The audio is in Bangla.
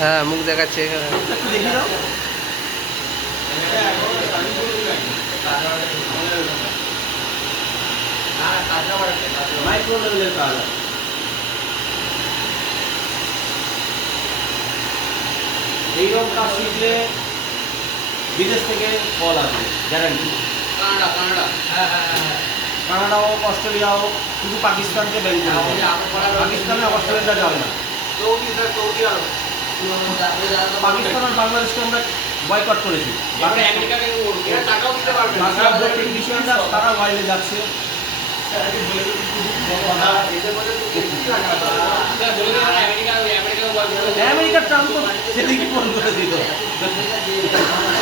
হয় মুখ দেখাচ্ছে মাইক্রো কাজ এইরকম কাজ শিখলে বিদেশ থেকে কল আসবে গ্যারান্টি কানাডা হোক অস্ট্রেলিয়া হোক শুধু পাকিস্তানকে ব্যান করে দেয়। পাকিস্তানে অস্ট্রেলিয়া যাবে না। পাকিস্তান আর বাংলাদেশকে আমরা বয়কট করেছি। তারা বাইরে যাচ্ছে। আমেরিকার ট্রাম্প সেদিকে ফোন করে না।